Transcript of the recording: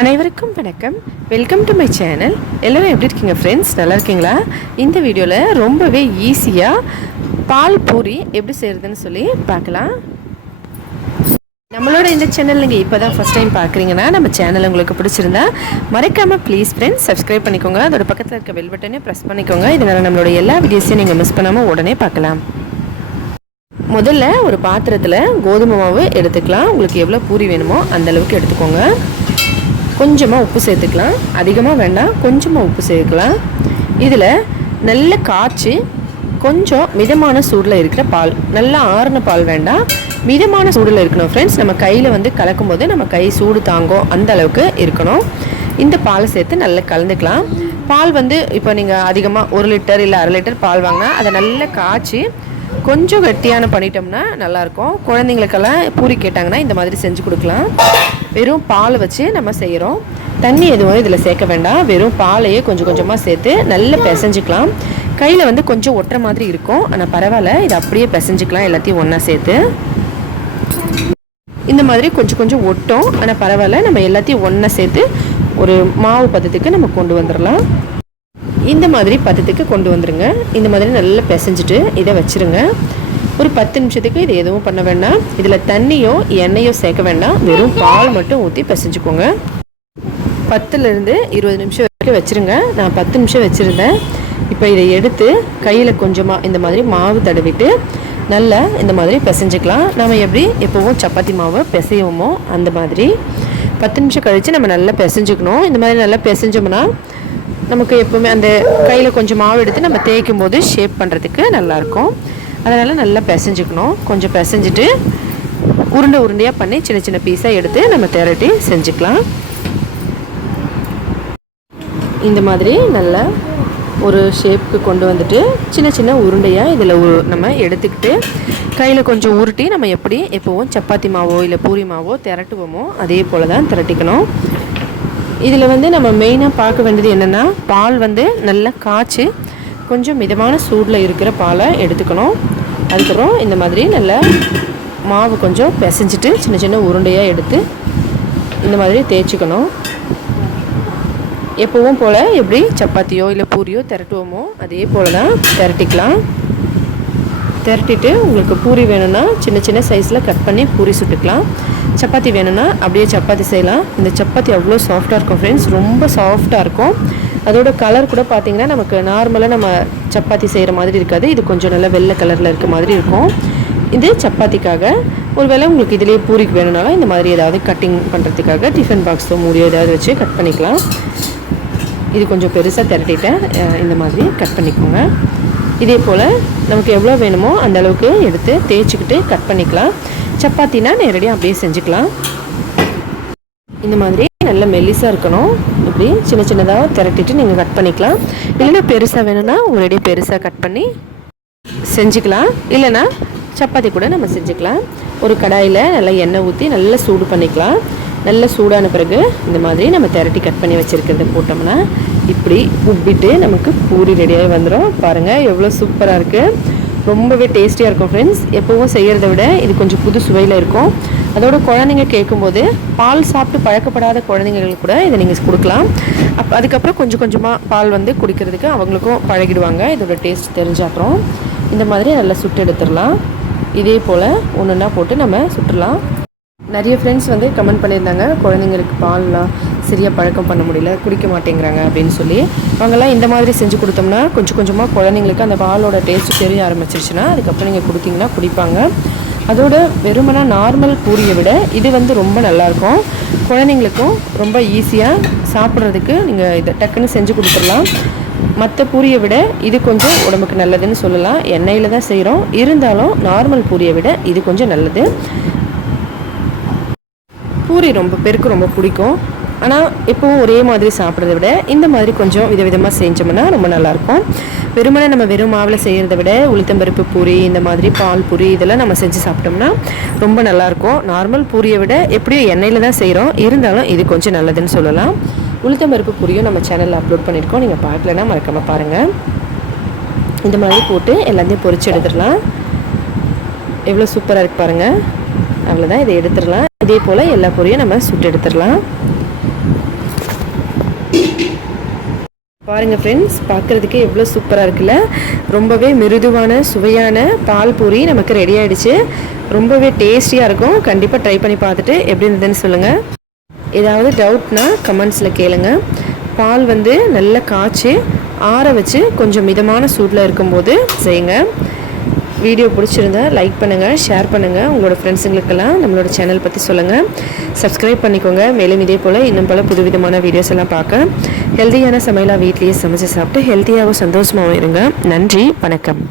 அனைவருக்கும் வணக்கம். Welcome to my channel. எல்லோரும் எப்படி இருக்கீங்க ஃப்ரெண்ட்ஸ்? நல்லா இருக்கீங்களா? இந்த வீடியோவில் ரொம்பவே ஈஸியாக பால் பூரி எப்படி செய்கிறதுன்னு சொல்லி பார்க்கலாம். நம்மளோட இந்த சேனல் நீங்கள் இப்போ தான் ஃபஸ்ட் டைம் பார்க்குறீங்கன்னா நம்ம சேனல் உங்களுக்கு பிடிச்சிருந்தா மறக்காமல் ப்ளீஸ் ஃப்ரெண்ட்ஸ் சப்ஸ்கிரைப் பண்ணிக்கோங்க. அதோட பக்கத்தில் இருக்க பெல் பட்டனே ப்ரெஸ் பண்ணிக்கோங்க. இதனால் நம்மளோட எல்லா வீடியோஸையும் நீங்கள் மிஸ் பண்ணாமல் உடனே பார்க்கலாம். முதல்ல ஒரு பாத்திரத்தில் கோதுமை மாவு எடுத்துக்கலாம். உங்களுக்கு எவ்வளோ பூரி வேணுமோ அந்தளவுக்கு எடுத்துக்கோங்க. கொஞ்சமாக உப்பு சேர்த்துக்கலாம். அதிகமாக வேண்டாம், கொஞ்சமாக உப்பு சேர்த்துக்கலாம். இதில் நல்ல காய்ச்சி கொஞ்சம் மிதமான சூடில் இருக்கிற பால், நல்லா ஆறின பால் வேண்டாம், மிதமான சூடில் இருக்கணும் ஃப்ரெண்ட்ஸ். நம்ம கையில் கலக்கும் போது நம்ம கை சூடு தாங்கும் அந்த அளவுக்கு இருக்கணும். இந்த பாலை சேர்த்து நல்லா கலந்துக்கலாம். பால் இப்போ நீங்கள் அதிகமாக 1 லிட்டர் இல்லை 1/2 லிட்டர் பால் வாங்கினா அதை நல்லா காய்ச்சி கொஞ்சம் கெட்டியான பண்ணிட்டோம்னா நல்லாயிருக்கும். குழந்தைங்களுக்கெல்லாம் பூரி கேட்டாங்கன்னா இந்த மாதிரி செஞ்சு கொடுக்கலாம். வெறும் பால் வச்சு நம்ம செய்கிறோம். தண்ணி எதுவும் இதில் சேர்க்க வேண்டாம். வெறும் பாலையே கொஞ்சம் கொஞ்சமாக சேர்த்து நல்லா பிசைஞ்சிக்கலாம். கையில் கொஞ்சம் ஒட்டுற மாதிரி இருக்கும், ஆனால் பரவாயில்ல, இதை அப்படியே பிசைஞ்சிக்கலாம். எல்லாத்தையும் ஒன்றா சேர்த்து இந்த மாதிரி கொஞ்சம் கொஞ்சம் ஒட்டும், ஆனால் பரவாயில்ல, நம்ம எல்லாத்தையும் ஒன்றா சேர்த்து ஒரு மாவு பதத்துக்கு நம்ம கொண்டு வந்துடலாம். இந்த மாதிரி பதத்துக்கு கொண்டு வந்துடுங்க. இந்த மாதிரி நல்லா பிசைஞ்சிட்டு இதை வச்சுருங்க. ஒரு 10 நிமிஷத்துக்கு இது எதுவும் பண்ண வேண்டாம். இதில் தண்ணியோ எண்ணெயோ சேர்க்க வேண்டாம். வெறும் பால் மட்டும் ஊற்றி பிசைஞ்சுக்கோங்க. 10லேருந்து 20 நிமிஷம் வரைக்கும் வச்சுருங்க. நான் 10 நிமிஷம் வச்சுருந்தேன். இப்போ இதை எடுத்து கையில் கொஞ்சமாக இந்த மாதிரி மாவு தடவிட்டு நல்லா இந்த மாதிரி பிசைஞ்சிக்கலாம். நம்ம எப்படி எப்போவும் சப்பாத்தி மாவை பிசைவோமோ அந்த மாதிரி 10 நிமிஷம் கழித்து நம்ம நல்லா பிசைஞ்சுக்கணும். இந்த மாதிரி நல்லா பிசைஞ்சோம்னா நமக்கு எப்போவுமே அந்த கையில் கொஞ்சம் மாவு எடுத்து நம்ம தேய்க்கும் போது ஷேப் பண்ணுறதுக்கு நல்லாயிருக்கும். அதனால் நல்லா பிசைஞ்சுக்கணும். கொஞ்சம் பிசைஞ்சிட்டு உருண்டையாக பண்ணி சின்ன சின்ன பீஸாக எடுத்து நம்ம திரட்டி செஞ்சுக்கலாம். இந்த மாதிரி நல்லா ஒரு ஷேப்புக்கு கொண்டு வந்துட்டு சின்ன சின்ன உருண்டையாக இதில் நம்ம எடுத்துக்கிட்டு கையில் கொஞ்சம் உருட்டி நம்ம எப்படி எப்போவும் சப்பாத்தி மாவோ இல்லை பூரி மாவோ திரட்டுவோமோ அதே போல் தான் திரட்டிக்கணும். இதில் நம்ம மெயினாக பார்க்க வேண்டியது என்னென்னா, பால் நல்லா காய்ச்சி கொஞ்சம் மிதமான சூடில் இருக்கிற பாலை எடுத்துக்கணும். அதுக்கப்புறம் இந்த மாதிரி நல்லா மாவு கொஞ்சம் பிசைஞ்சிட்டு சின்ன சின்ன உருண்டையாக எடுத்து இந்த மாதிரி தேய்ச்சிக்கணும். எப்பவும் போல் எப்படி சப்பாத்தியோ இல்லை பூரியோ திரட்டுவோமோ அதே போல் தான் திரட்டிக்கலாம். திரட்டிட்டு உங்களுக்கு பூரி வேணும்னா சின்ன சின்ன சைஸில் கட் பண்ணி பூரி சுட்டுக்கலாம். சப்பாத்தி வேணும்னா அப்படியே சப்பாத்தி செய்யலாம். இந்த சப்பாத்தி அவ்வளோ சாஃப்டாக இருக்கும் ஃப்ரெண்ட்ஸ், ரொம்ப சாஃப்டாக இருக்கும். அதோட கலர் கூட பார்த்திங்கன்னா நமக்கு நார்மலாக நம்ம சப்பாத்தி செய்கிற மாதிரி இருக்காது. இது கொஞ்சம் நல்லா வெள்ளை கலரில் இருக்க மாதிரி இருக்கும். இது சப்பாத்திக்காக. ஒருவேளை உங்களுக்கு இதிலே பூரிக்கு வேணும்னாலும் இந்த மாதிரி ஏதாவது கட்டிங் பண்ணுறதுக்காக டிஃபன் பாக்ஸோ மூடியோ ஏதாவது வச்சு கட் பண்ணிக்கலாம். இது கொஞ்சம் பெருசாக திரட்டிட்டேன், இந்த மாதிரி கட் பண்ணிக்கோங்க. இதே போல் நமக்கு எவ்வளோ வேணுமோ அந்த அளவுக்கு எடுத்து தேய்ச்சிக்கிட்டு கட் பண்ணிக்கலாம். சப்பாத்தினா நேரடியாக அப்படியே செஞ்சுக்கலாம். இந்த மாதிரி நல்ல மெல்லிஸாக இருக்கணும். இப்படி சின்ன சின்னதாக திரட்டிட்டு நீங்கள் கட் பண்ணிக்கலாம். இல்லைன்னா பெருசாக வேணும்னா ஒரேடியாக பெருசாக கட் பண்ணி செஞ்சுக்கலாம். இல்லைன்னா சப்பாத்தி கூட நம்ம செஞ்சுக்கலாம். ஒரு கடாயில் நல்லா எண்ணெய் ஊற்றி நல்லா சூடு பண்ணிக்கலாம். நல்ல சூடான பிறகு இந்த மாதிரி நம்ம திரட்டி கட் பண்ணி வச்சுருக்கிறத போட்டோம்னா இப்படி உப்பிட்டு நமக்கு பூரி ரெடியாகி வந்துடும். பாருங்கள் எவ்வளோ சூப்பராக இருக்குது, ரொம்பவே டேஸ்டியாக இருக்கும் ஃப்ரெண்ட்ஸ். எப்போவும் செய்கிறத விட இது கொஞ்சம் புது சுவையில் இருக்கும். அதோட குழந்தைங்க கேட்கும்போது பால் சாப்பிட்டு பழக்கப்படாத குழந்தைங்களுக்கு கூட இதை நீங்கள் கொடுக்கலாம். அதுக்கப்புறம் கொஞ்சம் கொஞ்சமாக பால் குடிக்கிறதுக்கு அவங்களுக்கும் பழகிடுவாங்க. இதோட டேஸ்ட் தெரிஞ்ச அப்புறம் இந்த மாதிரி நல்லா சுட்டு எடுத்துடலாம். இதே போல் ஒன்றுன்னா போட்டு நம்ம சுட்டுடலாம். நிறைய ஃப்ரெண்ட்ஸ் கமெண்ட் பண்ணியிருந்தாங்க, குழந்தைங்களுக்கு பால்லாம் சரியாக பழக்கம் பண்ண முடியல, குடிக்க மாட்டேங்கிறாங்க அப்படின்னு சொல்லி. அவங்கெல்லாம் இந்த மாதிரி செஞ்சு கொடுத்தோம்னா கொஞ்சம் கொஞ்சமாக குழந்தைங்களுக்கு அந்த பாலோட டேஸ்ட்டு தெரிய ஆரம்பிச்சிருச்சுன்னா அதுக்கப்புறம் நீங்கள் கொடுத்தீங்கன்னா குடிப்பாங்க. அதோட வெறுமனா நார்மல் பூரியை விட இது ரொம்ப நல்லாயிருக்கும். குழந்தைங்களுக்கும் ரொம்ப ஈஸியாக சாப்பிட்றதுக்கு நீங்கள் இதை டக்குன்னு செஞ்சு கொடுத்துடலாம். மற்ற பூரியை விட இது கொஞ்சம் உடம்புக்கு நல்லதுன்னு சொல்லலாம். எண்ணெயில் தான் செய்கிறோம், இருந்தாலும் நார்மல் பூரியை விட இது கொஞ்சம் நல்லது. பூரி ரொம்ப பேருக்கு ரொம்ப பிடிக்கும். ஆனால் எப்போவும் ஒரே மாதிரி சாப்பிட்றத விட இந்த மாதிரி கொஞ்சம் விதவிதமாக செஞ்சோம்னா ரொம்ப நல்லாயிருக்கும். வெறுமனே நம்ம வெறும் மாவில் செய்கிறத விட உளுத்தம்பருப்பு பூரி, இந்த மாதிரி பால் பூரி இதெல்லாம் நம்ம செஞ்சு சாப்பிட்டோம்னா ரொம்ப நல்லாயிருக்கும். நார்மல் பூரியை விட எப்படியும் எண்ணெயில் தான் செய்கிறோம், இருந்தாலும் இது கொஞ்சம் நல்லதுன்னு சொல்லலாம். உளுத்தம்பருப்பு பூரியும் நம்ம சேனலில் அப்லோட் பண்ணியிருக்கோம், நீங்கள் பார்க்கலன்னா மறக்காமல் பாருங்கள். இந்த மாதிரி போட்டு எல்லாத்தையும் பொரிச்சு எடுத்துடலாம். எவ்வளோ சூப்பராக இருக்கு பாருங்கள். அவ்வளோதான், இதை எடுத்துடலாம். இதே போல் எல்லா பொரியும் நம்ம சுட்டு எடுத்துடலாம். பாருங்கள் ஃப்ரெண்ட்ஸ், பார்க்குறதுக்கே எவ்வளோ சூப்பராக இருக்குல்ல. ரொம்பவே மிருதுவான சுவையான பால் பூரி நமக்கு ரெடி ஆகிடுச்சு. ரொம்பவே டேஸ்டியாக இருக்கும். கண்டிப்பாக ட்ரை பண்ணி பார்த்துட்டு எப்படி இருந்ததுன்னு சொல்லுங்கள். ஏதாவது டவுட்னா கமெண்ட்ஸில் கேளுங்க. பால் வந்து நல்லா காய்ச்சி ஆற வச்சு கொஞ்சம் மிதமான சூட்டில் இருக்கும்போது செய்யுங்க. வீடியோ பிடிச்சிருந்தா லைக் பண்ணுங்கள், ஷேர் பண்ணுங்கள். உங்களோட ஃப்ரெண்ட்ஸுங்களுக்கெல்லாம் நம்மளோட சேனல் பற்றி சொல்லுங்கள். சப்ஸ்கிரைப் பண்ணிக்கோங்க. மேலும் இதே போல் இன்னும் பல புதுவிதமான வீடியோஸ் எல்லாம் பார்க்க ஹெல்த்தியான சமையலாக வீட்லேயே சமைச்சு சாப்பிட்டு ஹெல்த்தியாகவும் சந்தோஷமாகவும் இருங்க. நன்றி, வணக்கம்.